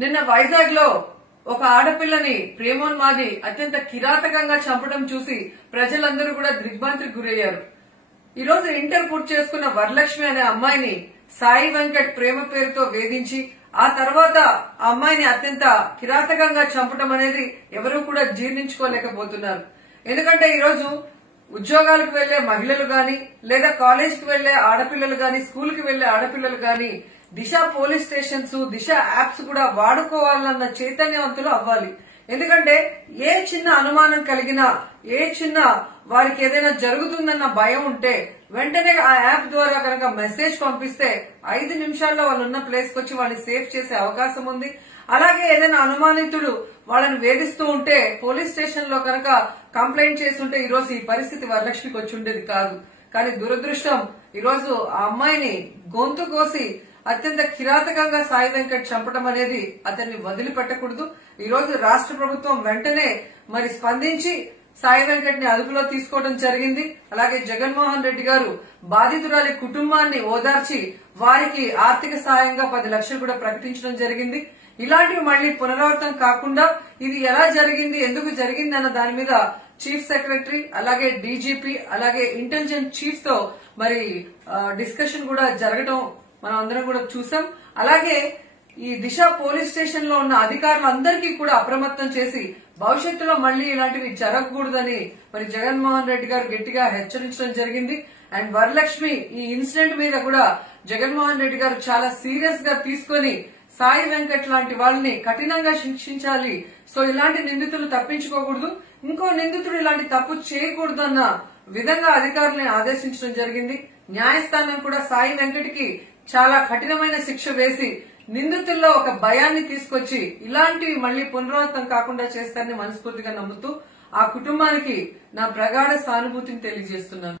నిన్న వైజాగ్ లో ఒక ఆడపిల్లని ప్రేమోన్మాది అత్యంత కిరాతకంగా చంపడం చూసి ప్రజలందరూ కూడా దిగ్భ్రాంతికి గురయ్యారు. ఈ రోజు ఇంటర్ పూర్తి చేసుకున్న వరలక్ష్మి అనే అమ్మాయిని సాయి వెంకట్ ప్రేమ పేరుతో వేధించి ఆ తర్వాత ఆ అమ్మాయిని అత్యంత కిరాతకంగా చంపడం అనేది ఎవరూ కూడా జీర్ణించుకోలేకపోతున్నారు. ఎందుకంటే ఈ రోజు ఉద్యోగాలకు వెళ్లే మహిళలు గాని లేదా కాలేజ్ కి వెళ్లే ఆడపిల్లలు గాని స్కూల్ కి వెళ్లే ఆడపిల్లలు గాని దిశ పోలీస్ స్టేషన్స్ దిశ యాప్స్ కూడా వాడుకోవాలన్న చైతన్యవంతులు అవ్వాలి. ఎందుకంటే ఏ చిన్న అనుమానం కలిగినా ఏ చిన్న వారికి ఏదైనా జరుగుతుందన్న భయం ఉంటే వెంటనే ఆ యాప్ ద్వారా కనుక మెసేజ్ పంపిస్తే 5 నిమిషాల్లో వాళ్ళు ఉన్న ప్లేస్ కి వచ్చి వాళ్ళని సేవ్ చేసే అవకాశం ఉంది. అలాగే ఏదైనా అనుమానితుడు వాళ్ళని వేధిస్తూ ఉంటే పోలీస్ స్టేషన్ లో కనుక కంప్లైంట్ చేస్తుంటే ఈ రోజు ఈ పరిస్థితి వరలక్ష్మికి వచ్చి ఉండేది కాదు. కానీ దురదృష్టం ఈ రోజు ఆ అమ్మాయిని గొంతు కోసి అత్యంత కిరాతకంగా సాయి వెంకట్ చంపడం అనేది అతన్ని వదిలిపెట్టకూడదు. ఈ రోజు రాష్ట్ర ప్రభుత్వం వెంటనే మరి స్పందించి సాయి వెంకట్ ని అదుపులో తీసుకోవడం జరిగింది. అలాగే జగన్మోహన్ రెడ్డి గారు బాధితురాలి కుటుంబాన్ని ఓదార్చి వారికి ఆర్థిక సాయంగా 10 లక్షలు కూడా ప్రకటించడం జరిగింది. ఇలాంటివి మళ్లీ పునరావృతం కాకుండా ఇది ఎలా జరిగింది ఎందుకు జరిగింది అన్న దాని మీద చీఫ్ సెక్రటరీ అలాగే డీజీపీ అలాగే ఇంటెలిజెన్స్ చీఫ్ తో మరి డిస్కషన్ కూడా జరగడం మనం అందరం కూడా చూసాం. అలాగే ఈ దిశ పోలీస్ స్టేషన్ లో ఉన్న అధికారులందరికీ కూడా అప్రమత్తం చేసి భవిష్యత్తులో మళ్లీ ఇలాంటివి జరగకూడదని మరి జగన్మోహన్ రెడ్డి గారు గట్టిగా హెచ్చరించడం జరిగింది. అండ్ వరలక్ష్మి ఈ ఇన్సిడెంట్ మీద కూడా జగన్మోహన్ రెడ్డి గారు చాలా సీరియస్ గా తీసుకుని సాయి వెంకట్ లాంటి వాళ్ళని కఠినంగా శిక్షించాలి. సో ఇలాంటి నిందితులు తప్పించుకోకూడదు, ఇంకో నిందితుడు ఇలాంటి తప్పు చేయకూడదు అన్న విధంగా అధికారులను ఆదేశించడం జరిగింది. న్యాయస్థానం కూడా సాయి వెంకట్ కి చాలా కఠినమైన శిక్ష వేసి నిందితుల్లో ఒక భయాన్ని తీసుకొచ్చి ఇలాంటివి మళ్లీ పునరావృతం కాకుండా చేస్తారని మనస్ఫూర్తిగా నమ్ముతూ ఆ కుటుంబానికి నా ప్రగాఢ సానుభూతిని తెలియజేస్తున్నాను.